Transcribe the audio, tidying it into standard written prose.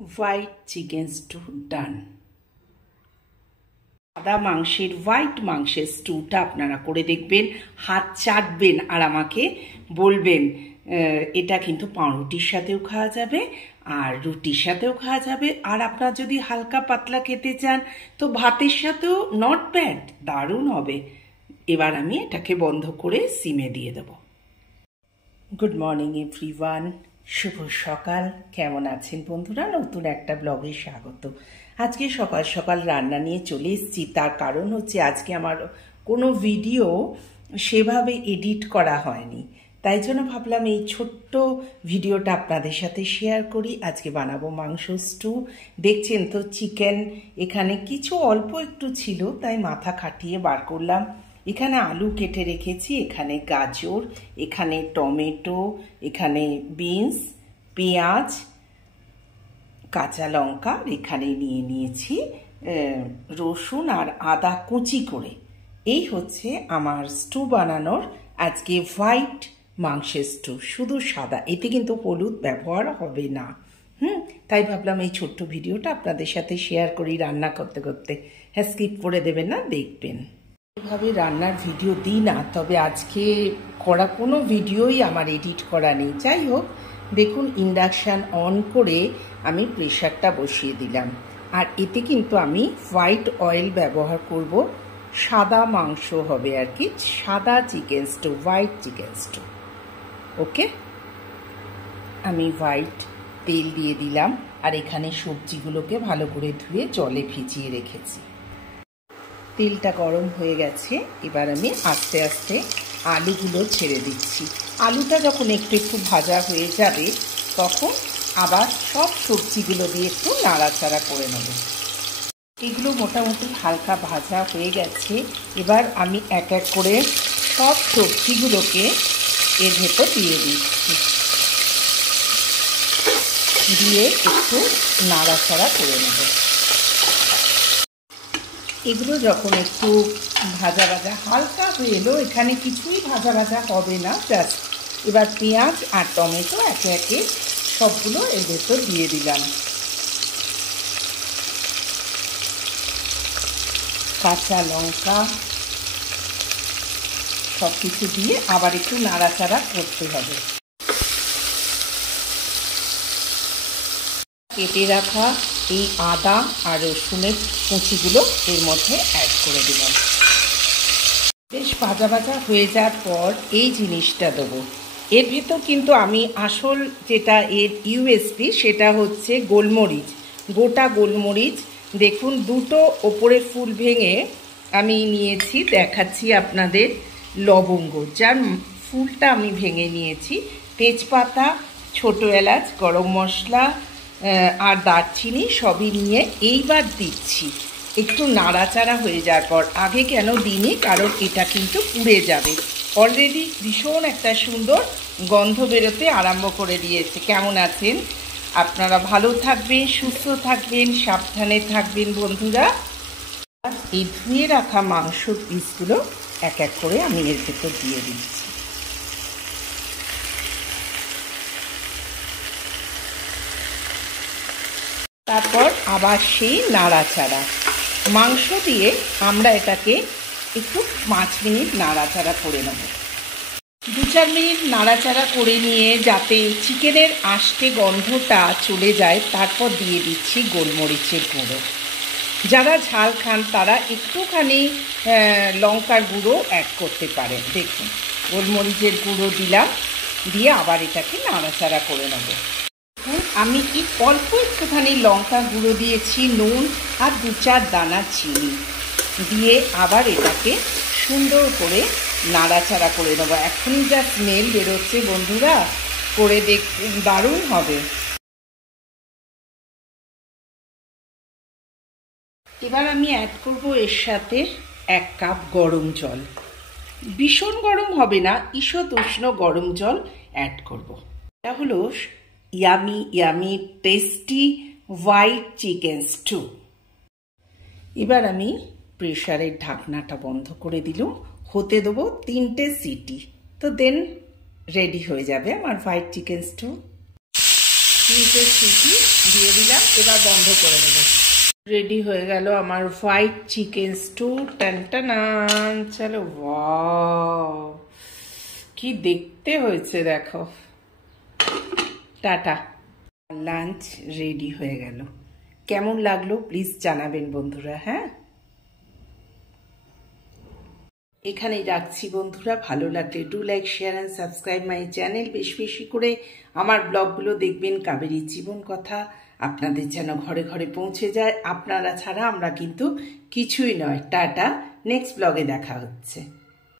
White chicken stew ডান। সাদা মাংসের white মাংসের স্টুটা আপনারা করে দেখবেন, হাত চাটবেন আর আমাকে বলবেন। এটা কিন্তু পাউরুটির সাথেও খাওয়া যাবে আর রুটির সাথেও খাওয়া যাবে, আর আপনারা যদি হালকা পাতলা খেতে চান তো ভাতের সাথেও নট ব্যাড, দারুণ হবে। এবার আমি এটাকে বন্ধ করে সিমে দিয়ে দেব। গুড মর্নিং এভরিওয়ান, শুভ সকাল। কেমন আছেন বন্ধুরা? নতুন একটা ব্লগে স্বাগত। আজকে সকাল সকাল রান্না নিয়ে চলে এসেছি। তার কারণ হচ্ছে আজকে আমার কোনো ভিডিও সেভাবে এডিট করা হয়নি, তাই জন্য ভাবলাম এই ছোট্ট ভিডিওটা আপনাদের সাথে শেয়ার করি। আজকে বানাবো মাংস স্টু। দেখছেন তো চিকেন এখানে কিছু অল্প একটু ছিল, তাই মাথা খাটিয়ে বার করলাম। এখানে আলু কেটে রেখেছি, এখানে গাজর, এখানে টমেটো, এখানে বিনস, পেঁয়াজ, কাঁচা লঙ্কা, এখানে নিয়ে নিয়েছি রসুন আর আদা কুচি করে। এই হচ্ছে আমার স্টু বানানোর আজকে হোয়াইট মাংসের স্টু, শুধু সাদা, এতে কিন্তু হলুদ ব্যবহার হবে না। তাই ভাবলাম এই ছোট্ট ভিডিওটা আপনাদের সাথে শেয়ার করি রান্না করতে করতে। হ্যাঁ, স্কিপ করে দেবেন না, দেখবেন। এভাবে রান্নার ভিডিও দিই না, তবে আজকে করা কোনো ভিডিওই আমার এডিট করা নেই। যাই হোক, দেখুন ইন্ডাকশান অন করে আমি প্রেশারটা বসিয়ে দিলাম। আর এতে কিন্তু আমি হোয়াইট অয়েল ব্যবহার করব। সাদা মাংস হবে আর কি, সাদা chicken stew, white chicken stew. Okay, আমি হোয়াইট তেল দিয়ে দিলাম আর এখানে সবজিগুলোকে ভালো করে ধুয়ে জলে ভিজিয়ে রেখেছি। তেলটা গরম হয়ে গেছে, এবার আমি আস্তে আস্তে আলুগুলো ছেড়ে দিচ্ছি। আলুটা যখন একটু একটু ভাজা হয়ে যাবে তখন আবার সব সবজিগুলো দিয়ে একটু নাড়াচাড়া করে নেব। এগুলো মোটামুটি হালকা ভাজা হয়ে গেছে। এবার আমি এক এক করে সব সবজিগুলোকে এর ভেতর দিয়ে দিচ্ছি, দিয়ে একটু নাড়াচাড়া করে নেব। এগুলো যখন একটু ভাজা ভাজা হালকা হয়ে এলো, এখানে কিছুই ভাজা ভাজা হবে না, জাস্ট এবার পেঁয়াজ আর টমেটো একে একে সবগুলো এর ভেতর দিয়ে দিলাম। কাঁচা লঙ্কা সব কিছু দিয়ে আবার একটু নাড়াচাড়া করতে হবে। কেটে রাখা এই আদা আর রসুনের কুচিগুলো এর মধ্যে অ্যাড করে দিলাম। বেশ ভাজা ভাজা হয়ে যাওয়ার পর এই জিনিসটা দেবো। এর ভেতর কিন্তু আমি আসল যেটা এর ইউএসপি সেটা হচ্ছে গোলমরিচ, গোটা গোলমরিচ। দেখুন দুটো ওপরে ফুল ভেঙে আমি নিয়েছি, দেখাচ্ছি আপনাদের। লবঙ্গ, যার ফুলটা আমি ভেঙে নিয়েছি, তেজপাতা, ছোটো এলাচ, গরম মশলা আর দারচিনি সবই নিয়ে এইবার দিচ্ছি। একটু নাড়াচাড়া হয়ে যাওয়ার পর, আগে কেন দিইনি কারণ এটা কিন্তু পুড়ে যাবে। অলরেডি ভীষণ একটা সুন্দর গন্ধ বেরোতে আরম্ভ করে দিয়েছে। কেমন আছেন আপনারা? ভালো থাকবেন, সুস্থ থাকবেন, সাবধানে থাকবেন বন্ধুরা। এই ধুয়ে রাখা মাংসর পিসগুলো এক এক করে আমি এর ভেতর দিয়ে দিচ্ছি। তারপর আবার সেই নাড়াচাড়া, মাংস দিয়ে আমরা এটাকে একটু 5 মিনিট নাড়াচাড়া করে নেব। 2-4 মিনিট নাড়াচাড়া করে নিয়ে যাতে চিকেনের আষ্টে গন্ধটা চলে যায়, তারপর দিয়ে দিচ্ছি গোলমরিচের গুঁড়ো। যারা ঝাল খান তারা একটুখানি লঙ্কার গুঁড়ো অ্যাড করতে পারেন। দেখুন গোলমরিচের গুঁড়ো দিলাম, দিয়ে আবার এটাকে নাড়াচাড়া করে নেব। আমি কি অল্প একটুখানি লঙ্কা গুঁড়ো দিয়েছি, নুন আর 2-4 দানা চিনি দিয়ে আবার এটাকে সুন্দর করে নাড়াচাড়া করে নেব। এখনই যা স্মেল বেরোচ্ছে বন্ধুরা, করে দেখবেন দারুণ হবে। এবার আমি অ্যাড করব এর সাথে 1 কাপ গরম জল। ভীষণ গরম হবে না, ঈষৎ উষ্ণ গরম জল অ্যাড করব। এটা হলো yummy yummy tasty white chicken stew. এবার আমি প্রেসারের ঢাকনাটা বন্ধ করে দিলাম, হতে দেবো 3টে সিটি, তো দেন রেডি হয়ে যাবে আমার হোয়াইট চিকেন স্টু। 3টে সিটি দিয়ে দিলাম, এবার বন্ধ করে দেবো। রেডি হয়ে গেল আমার হোয়াইট চিকেন স্টু। টানটানান, চলো। ওয়াও, কি দেখতে হয়েছে দেখো। টাটা। লাঞ্চ রেডি হয়ে গেল। কেমন লাগলো প্লিজ জানাবেন বন্ধুরা। হ্যাঁ, এখানেই রাখছি বন্ধুরা। ভালো লাগলে do like, share and subscribe my channel. বেশি বেশি করে আমার ব্লগগুলো দেখবেন। কাবেরীর জীবন কথা আপনাদের যেন ঘরে ঘরে পৌঁছে যায়। আপনারা ছাড়া আমরা কিন্তু কিছুই নয়। টাটা, নেক্সট ব্লগে দেখা হচ্ছে।